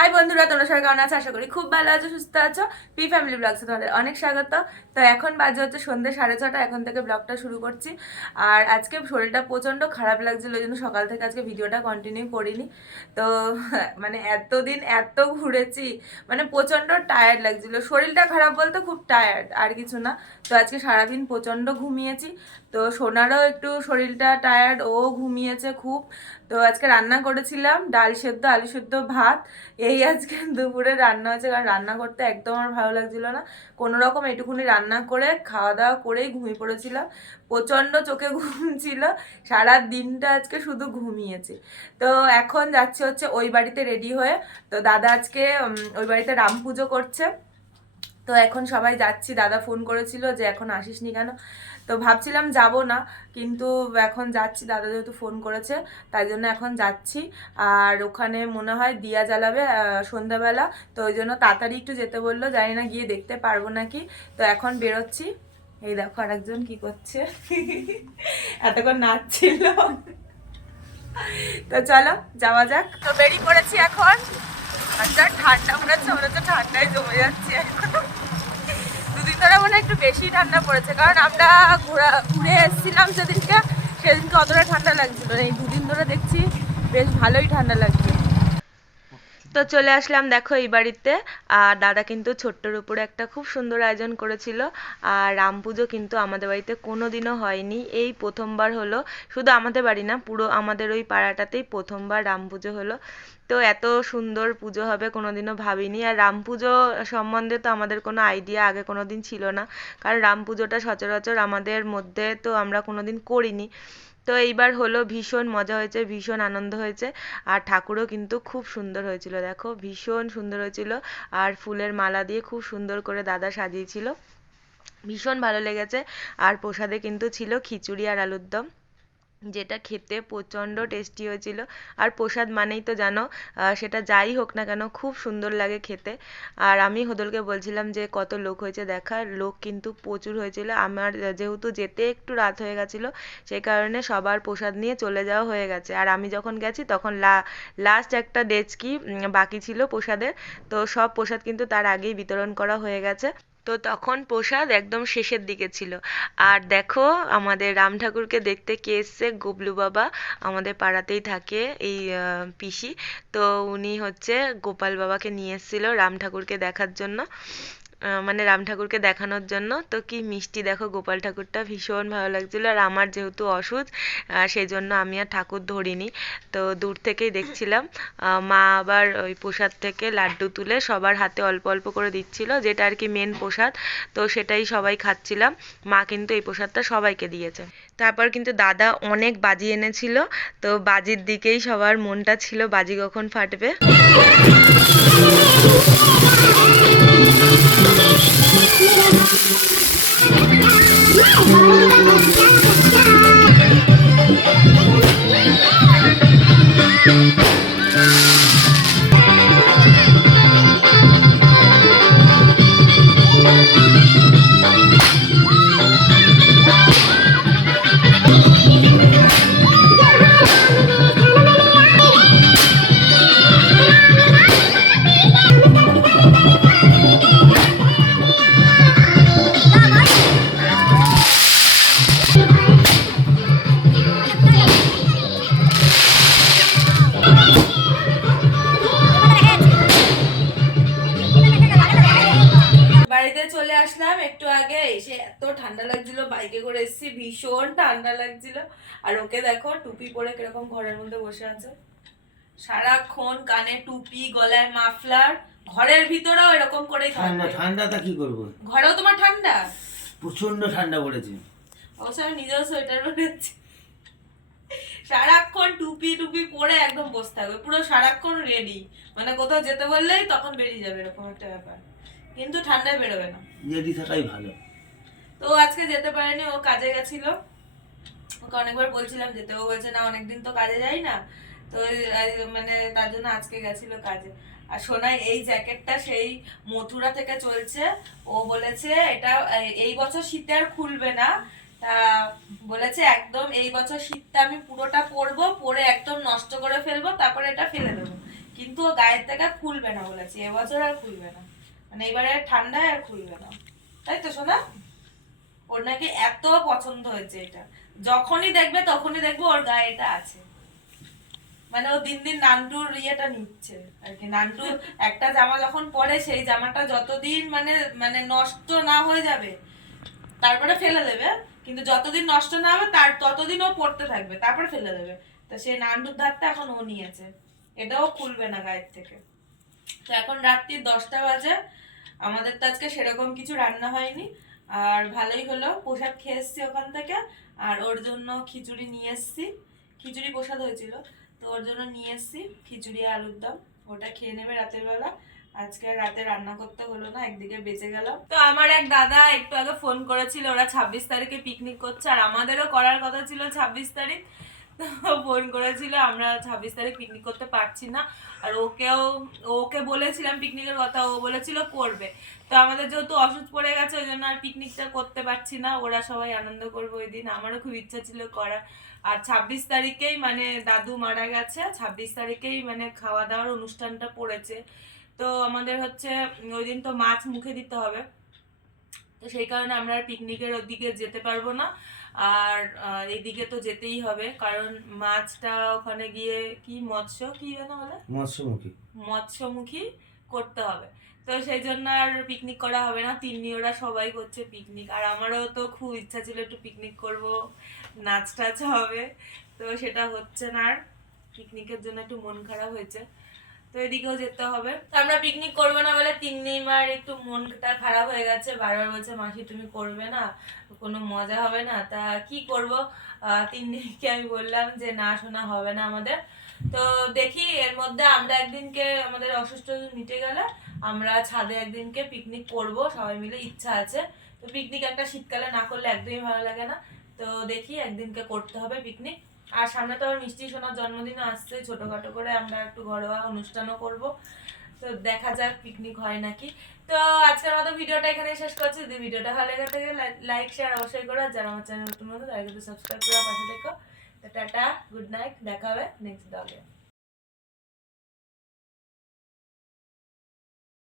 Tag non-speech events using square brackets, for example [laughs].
High বন্ধুরা, তোমরা সবাই কেমন আছো? আশা করি খুব ভালো আছো, সুস্থ আছো। পি ফ্যামিলি ব্লগসে তোমাদের অনেক স্বাগত। তো এখন বাজে হচ্ছে সন্ধ্যে সাড়ে ছটা, এখন থেকে ব্লগটা শুরু করছি। আর আজকে শরীরটা প্রচণ্ড খারাপ লাগছিল ওই জন্য সকাল থেকে আজকে ভিডিওটা কন্টিনিউ করিনি। তো [laughs] মানে এতদিন এত ঘুরেছি মানে প্রচণ্ড টায়ার্ড লাগছিল। শরীরটা খারাপ বলতে খুব টায়ার্ড আর কিছু না। তো আজকে সারাদিন প্রচণ্ড ঘুমিয়েছি। তো সোনারও একটু শরীরটা টায়ার্ড ও ঘুমিয়েছে খুব। তো আজকে রান্না করেছিলাম ডাল সেদ্ধ, আলু সেদ্ধ, ভাত। এই আজকে [laughs] দুপুরে রান্না হয়েছে, কারণ রান্না করতে একদম আমার ভালো লাগছিল না। কোনো রকম এটুকুনি রান্না করে খাওয়া দাওয়া করেই ঘুমিয়ে পড়েছিলাম। প্রচণ্ড চোখে [laughs] ঘুম ছিল। সারা দিনটা আজকে শুধু ঘুমিয়েছি। তো এখন যাচ্ছে হচ্ছে ওই বাড়িতে রেডি হয়ে। তো দাদা আজকে ওই বাড়িতে রাম পুজো করছে। তো এখন সবাই যাচ্ছি। দাদা ফোন করেছিল যে, এখন আসিসনি কেন? তো ভাবছিলাম যাব না, কিন্তু এখন যাচ্ছি। দাদা যেহেতু ফোন করেছে, তাই জন্য এখন যাচ্ছি। আর ওখানে মনে হয় দিয়া জ্বালাবে সন্ধ্যাবেলা। তো ওই জন্য তাড়াতাড়ি একটু যেতে বলল। জানি না, গিয়ে দেখতে পারব নাকি। তো এখন বেরোচ্ছি। এই দেখো আরেকজন কি করছে। [laughs] এতক্ষণ নাচছিল। তো চলো, যাওয়া যাক। তো বেরিয়ে পড়েছি এখন। আর ঠান্ডা মনে হচ্ছে হচ্ছে ঠান্ডায় জমে যাচ্ছে। এখন ধরে মনে একটু বেশি ঠান্ডা পড়েছে, কারণ আমরা ঘোরা, ঘুরে এসেছিলাম সেদিনকে সেদিনকে অতটা ঠান্ডা লাগছিল এই দুদিন ধরে দেখছি বেশ ভালোই ঠান্ডা লাগছে। তো চলে আসলাম দেখো এই বাড়িতে, আর দাদা কিন্তু ছোট্টর উপরে একটা খুব সুন্দর আয়োজন করেছিল, আর রাম পুজো কিন্তু আমাদের বাড়িতে কোনো দিনও হয়নি। এই প্রথমবার হলো, শুধু আমাদের বাড়ি না, পুরো আমাদের ওই পাড়াটাতেই প্রথমবার রাম পুজো হলো। তো এত সুন্দর পুজো হবে, কোনোদিনও ভাবিনি। আর রাম পুজো সম্বন্ধে তো আমাদের কোনো আইডিয়া আগে কোনো দিন ছিল না। কারণ রাম পুজোটা সচরাচর আমাদের মধ্যে তো আমরা কোনোদিন করিনি। তো এইবার হলো ভীষণ মজা হয়েছে, ভীষণ আনন্দ হয়েছে। আর ঠাকুরও কিন্তু খুব সুন্দর হয়েছিল, দেখো। ভীষণ সুন্দর হয়েছিল। আর ফুলের মালা দিয়ে খুব সুন্দর করে দাদা সাজিয়েছিল। ভীষণ ভালো লেগেছে। আর প্রসাদে কিন্তু ছিল খিচুড়ি আর আলুর দম যেটা খেতে প্রচণ্ড টেস্টি হয়েছিল। আর প্রসাদ মানেই তো জানো সেটা যাই হোক না কেন খুব সুন্দর লাগে খেতে। আর আমি হোদলকে বলছিলাম যে, কত লোক হয়েছে দেখার লোক কিন্তু প্রচুর হয়েছিল। আমার যেহেতু যেতে একটু রাত হয়ে গেছিল সেই কারণে সবার প্রসাদ নিয়ে চলে যাওয়া হয়ে গেছে। আর আমি যখন গেছি, তখন লা লাস্ট একটা ডেচকি বাকি ছিল প্রসাদের। তো সব প্রসাদ কিন্তু তার আগেই বিতরণ করা হয়ে গেছে। তো তখন প্রসাদ একদম শেষের দিকে ছিল। আর দেখো, আমাদের রাম ঠাকুরকে দেখতে কে এসছে? গোবলু বাবা আমাদের পাড়াতেই থাকে এই পিসি। তো উনি হচ্ছে গোপাল বাবাকে নিয়ে এসেছিল রাম ঠাকুরকে দেখার জন্য। মানে রাম ঠাকুরকে দেখানোর জন্য। তো কি মিষ্টি দেখো গোপাল ঠাকুরটা ভীষণ ভালো লাগছিল। আর আমার যেহেতু আহ, সেই জন্য আমি আর ঠাকুর ধরিনি। তো দূর থেকেই দেখছিলাম। মা আবার ওই প্রসাদ থেকে লাড্ডু তুলে সবার হাতে অল্প অল্প করে দিচ্ছিল যেটা আর কি মেন প্রসাদ। তো সেটাই সবাই খাচ্ছিলাম। মা কিন্তু এই প্রসাদটা সবাইকে দিয়েছে। তারপর কিন্তু দাদা অনেক বাজি এনেছিল। তো বাজির দিকেই সবার মনটা ছিল বাজি কখন ফাটবে? এত ঠান্ডা লাগছিল বাইকে করে এসেছি ভীষণ ঠান্ডা লাগছিল। আর ওকে দেখো টুপি পরে কীরকম ঘরের মধ্যে বসে আছে। সারাক্ষণ কানে টুপি গলায় মাফলার ঘরের ভিতরেও এরকম করেই ঠান্ডা ঠান্ডাটা কি করব? ঘরেও তোমার ঠান্ডা? প্রচণ্ড ঠান্ডা পড়েছে। অবশ্য আমি নিজেও সোয়েটার পরেছি। সারাক্ষণ টুপি টুপি পরে একদম বসে থাকবে পুরো সারাক্ষণ রেডি মানে কোথাও যেতে বললেই তখন বেরিয়ে যাবে এরকম একটা ব্যাপার। কিন্তু ঠান্ডায় বেরোবে না। রেডি থাকাই ভালো। তো আজকে যেতে পারেনি, ও কাজে গেছিল। ওকে অনেকবার বলছিলাম যেতে, ও বলছে, না, অনেকদিন তো কাজে যাই না। তো মানে তার জন্য আজকে গেছিল কাজে। আর সোনাই এই জ্যাকেটটা সেই মথুরা থেকে চলছে। ও বলেছে, এটা, এই- বছর শীতে আর খুলবে না। তা বলেছে, একদম এই বছর শীতটা আমি পুরোটা পরবো, পরে একদম নষ্ট করে ফেলব, তারপরে এটা ফেলে দেবো। কিন্তু ও গায়ের থেকে খুলবে না বলেছে এবছর আর খুলবে না। মানে এবারে ঠান্ডায় আর খুলবে না। তাই তো শোনা ওর নাকি এত পছন্দ হয়েছে এটা। যখনই দেখবে, তখনই দেখবে ওর গায়ে এটা আছে। মানে ও দিন দিন নান্টুর ইয়েটা নিচ্ছে আর কি। নান্টু একটা জামা যখন পরে, সেই জামাটা যতদিন মানে মানে নষ্ট না হয়ে যাবে, তারপরে ফেলে দেবে। কিন্তু যতদিন নষ্ট না হবে, তার ততদিন ও পড়তে থাকবে, তারপরে ফেলে দেবে। তো সেই নান্টুর ধারটা এখন ও নিয়েছে। এটাও খুলবে না গায়ের থেকে। তো এখন রাত্রি দশটা বাজে। আমাদের তো আজকে সেরকম কিছু রান্না হয়নি। আর ভালোই হলো। প্রসাদ খেয়ে এসছি ওখান থেকে। আর ওর জন্য খিচুড়ি নিয়ে এসছি। খিচুড়ি প্রসাদ হয়েছিল। তো ওর জন্য নিয়ে এসছি খিচুড়ি আলুর দম। ওটা খেয়ে নেবে রাতের বেলা। আজকে রাতে রান্না করতে হলো না, একদিকে বেঁচে গেল তো আমার এক দাদা একটু আগে ফোন করেছিল, ওরা ছাব্বিশ তারিখে পিকনিক করছে। আর আমাদেরও করার কথা ছিল ছাব্বিশ তারিখ। তো ফোন করেছিল, আমরা ছাব্বিশ তারিখ পিকনিক করতে পারছি না। আর ওকেও, ওকে বলেছিলাম পিকনিকের কথা, ও বলেছিল করবে। তো আমাদের যেহেতু অসুস্থ পড়ে গেছে, ওই জন্য আর পিকনিকটা করতে পারছি না। ওরা সবাই আনন্দ করবে ওই দিন। আমারও খুব ইচ্ছা ছিল করার। আর ছাব্বিশ তারিখেই মানে দাদু মারা গেছে, ছাব্বিশ তারিখেই মানে খাওয়া দাওয়ার অনুষ্ঠানটা পড়েছে। তো আমাদের হচ্ছে, ওই দিন তো মাছ মুখে দিতে হবে। তো সেই কারণে আমরা আর পিকনিকের ওদিকে যেতে পারব না। আর এদিকে তো যেতেই হবে। কারণ মাছটা ওখানে গিয়ে কি মৎস্য কি যেন বলে? মৎস্যমুখী। মৎস্যমুখী করতে হবে। তো সেই জন্য আর পিকনিক করা হবে না। তিন্নি ওরা সবাই করছে পিকনিক আর আমারও তো খুব ইচ্ছা ছিল একটু পিকনিক করব। নাচ টাচ হবে। তো সেটা হচ্ছে না আর। পিকনিকের জন্য একটু মন খারাপ হয়েছে। তো এদিকেও যেতে হবে। তো আমরা পিকনিক করব না বলে তিন্নি মার একটু মনটা খারাপ হয়ে গেছে। বারবার বলছে, মাসি, তুমি করবে না, কোনো মজা হবে না। তা কি করব? তিন্নিকে আমি বললাম যে, না শোনা হবে না আমাদের। তো দেখি, এর মধ্যে আমরা একদিনকে আমাদের অসুস্থ মিটে গেলে, আমরা ছাদে একদিনকে পিকনিক করব, সবাই মিলে ইচ্ছা আছে। তো পিকনিক একটা শীতকালে না করলে একদমই ভালো লাগে না। তো দেখি একদিনকে করতে হবে পিকনিক আর সামনে তো আমার মিষ্টি সোনার জন্মদিনও আসছে, ছোটখাটো করে আমরা একটু ঘরোয়া অনুষ্ঠানও করব। তো দেখা যাক পিকনিক হয় নাকি। তো আজকের মতো ভিডিওটা এখানে শেষ করছি। যদি ভিডিওটা ভালো লেগে থাকে লাইক শেয়ার অবশ্যই করো। আর যারা আমার চ্যানেল নতুন মতো তারা সাবস্ক্রাইব করে পাশে দেখো টাটা গুড নাইট দেখা হবে নেক্সট ব্লগে